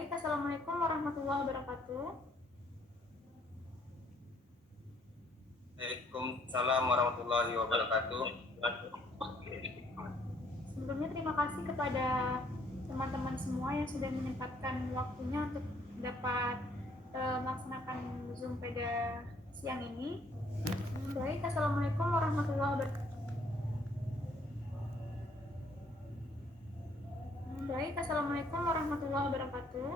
Baik, Assalamualaikum warahmatullahi wabarakatuh. Waalaikumsalam warahmatullahi wabarakatuh. Sebelumnya terima kasih kepada teman-teman semua yang sudah menyempatkan waktunya untuk dapat melaksanakan Zoom pada siang ini. Baik, Assalamualaikum warahmatullahi wabarakatuh. Baik, Assalamualaikum warahmatullahi wabarakatuh.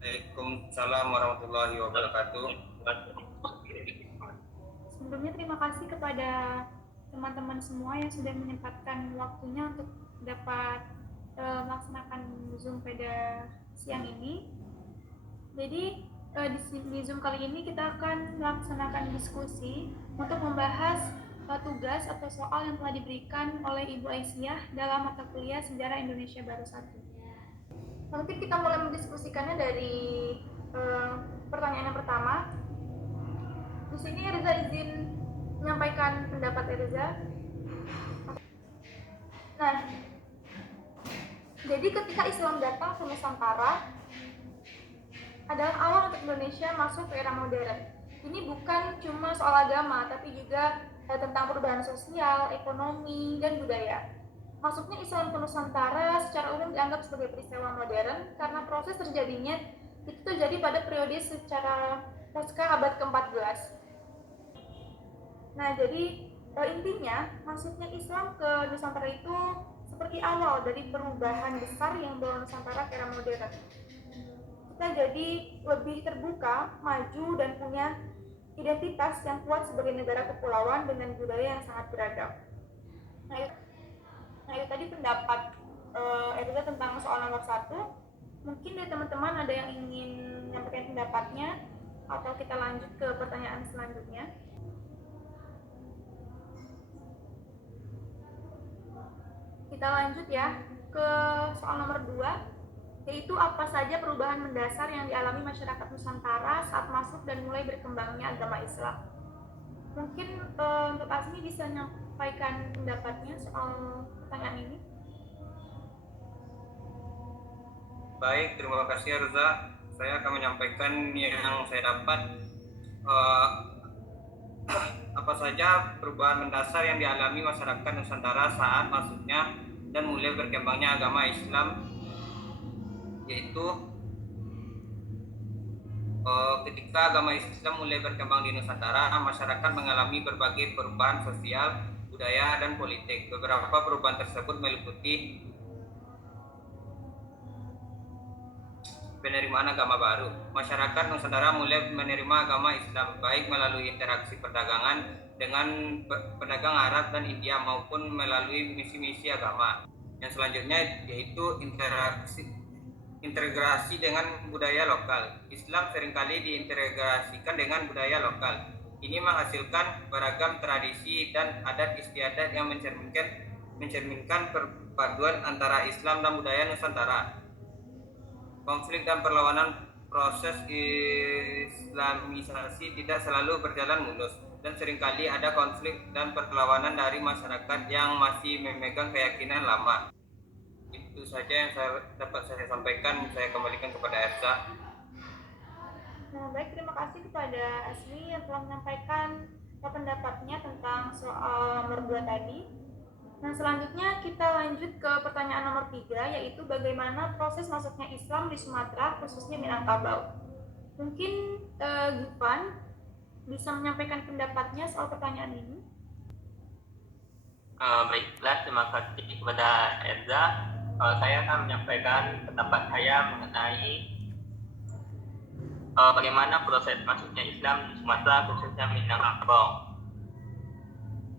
Waalaikumsalam warahmatullahi wabarakatuh. Sebelumnya terima kasih kepada teman-teman semua yang sudah menyempatkan waktunya untuk dapat melaksanakan Zoom pada siang ini. Jadi di Zoom kali ini kita akan melaksanakan diskusi untuk membahas tugas atau soal yang telah diberikan oleh Ibu Aisyah dalam mata kuliah Sejarah Indonesia Baru 1. Mungkin kita mulai mendiskusikannya dari pertanyaan yang pertama. Di sini Erza izin menyampaikan pendapat Erza. Nah, jadi ketika Islam datang ke Nusantara adalah awal untuk Indonesia masuk ke era modern. Ini bukan cuma soal agama, tapi juga tentang perubahan sosial, ekonomi, dan budaya. Masuknya Islam ke Nusantara secara umum dianggap sebagai peristiwa modern karena proses terjadinya itu terjadi pada periode secara pasca abad ke-14. Nah, jadi intinya masuknya Islam ke Nusantara itu seperti awal dari perubahan besar yang membawa Nusantara ke era modern. Kita jadi lebih terbuka, maju, dan punya identitas yang kuat sebagai negara kepulauan dengan budaya yang sangat beragam. Nah itu tadi pendapat Erza tentang soal nomor 1. Mungkin dari teman-teman ada yang ingin menyampaikan pendapatnya atau kita lanjut ke pertanyaan selanjutnya. Kita lanjut ya ke soal nomor 2, yaitu apa saja perubahan mendasar yang dialami masyarakat Nusantara saat masuk dan mulai berkembangnya agama Islam. Mungkin untuk Asmi bisa menyampaikan pendapatnya soal pertanyaan ini. Baik, terima kasih Erza. Saya akan menyampaikan yang saya dapat. Apa saja perubahan mendasar yang dialami masyarakat Nusantara saat masuknya dan mulai berkembangnya agama Islam, yaitu ketika agama Islam mulai berkembang di Nusantara, masyarakat mengalami berbagai perubahan sosial, budaya, dan politik. Beberapa perubahan tersebut meliputi penerimaan agama baru. Masyarakat Nusantara mulai menerima agama Islam baik melalui interaksi perdagangan dengan pedagang Arab dan India maupun melalui misi-misi agama. Yang selanjutnya yaitu integrasi dengan budaya lokal. Islam seringkali diintegrasikan dengan budaya lokal. Ini menghasilkan beragam tradisi dan adat istiadat yang mencerminkan perpaduan antara Islam dan budaya Nusantara. Konflik dan perlawanan proses Islamisasi tidak selalu berjalan mulus dan seringkali ada konflik dan perlawanan dari masyarakat yang masih memegang keyakinan lama. Itu saja yang dapat saya sampaikan. Saya kembalikan kepada Erza. Nah, baik, terima kasih kepada Asmi yang telah menyampaikan pendapatnya tentang soal nomor 2 tadi. Nah, selanjutnya kita lanjut ke pertanyaan nomor 3, yaitu bagaimana proses masuknya Islam di Sumatera, khususnya Minangkabau. Mungkin Gifan bisa menyampaikan pendapatnya soal pertanyaan ini. Baiklah, terima kasih kepada Erza. Saya akan menyampaikan pendapat saya mengenai bagaimana proses masuknya Islam di Sumatera, khususnya Minangkabau.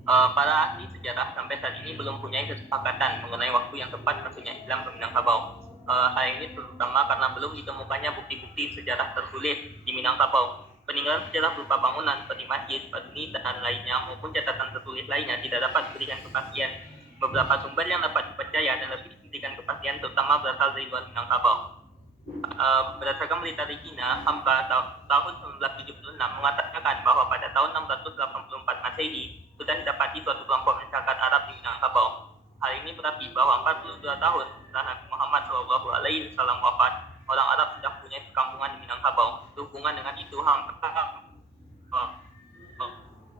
Para ahli sejarah sampai saat ini belum punya kesepakatan mengenai waktu yang tepat masuknya Islam ke Minangkabau. Hal ini terutama karena belum ditemukannya bukti-bukti sejarah tertulis di Minangkabau. Peninggalan sejarah berupa bangunan seperti masjid, paduni, dan lainnya maupun catatan tertulis lainnya tidak dapat diberikan kepastian. Beberapa sumber yang dapat dipercaya dan lebih diberikan kepastian terutama berasal dari luar Minangkabau. Berdasarkan berita di China, Hamka tahun 1976 mengatakan bahwa pada tahun 684 Masehi sudah didapati suatu kelompok masyarakat Arab di Minangkabau. Hal ini berarti bahwa 42 tahun setelah Nabi Muhammad SAW wafat, orang Arab sudah punya perkampungan di Minangkabau. Sehubungan dengan itu,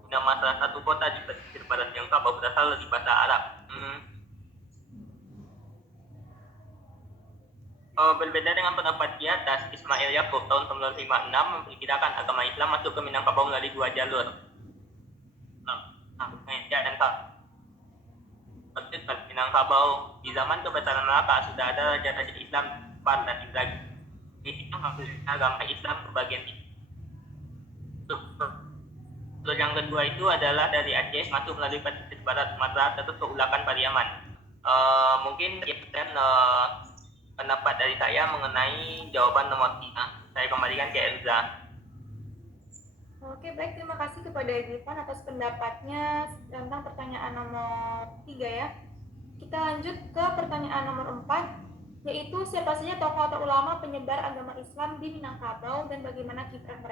nama salah satu kota di pesisir barat Minangkabau berasal dari bahasa Arab. Berbeda dengan pendapat di atas, Ismail Yakub tahun 1956 memperkirakan agama Islam masuk ke Minangkabau melalui 2 jalur. Minangkabau di zaman kebesaran Melaka sudah ada raja-raja Islam dan Ibrahim. Di situ agama Islam sebagian itu. Yang kedua itu adalah dari Aceh masuk melalui pesisir barat Sumatera terus ke Ulakan Pariaman. Mungkin sekian pendapat dari saya mengenai jawaban nomor 3. Saya kembalikan ke Elza. Oke, baik. Terima kasih kepada Irfan atas pendapatnya tentang pertanyaan nomor 3 ya. Kita lanjut ke pertanyaan nomor 4, yaitu siapa saja tokoh atau ulama penyebar agama Islam di Minangkabau dan bagaimana kiprah mereka.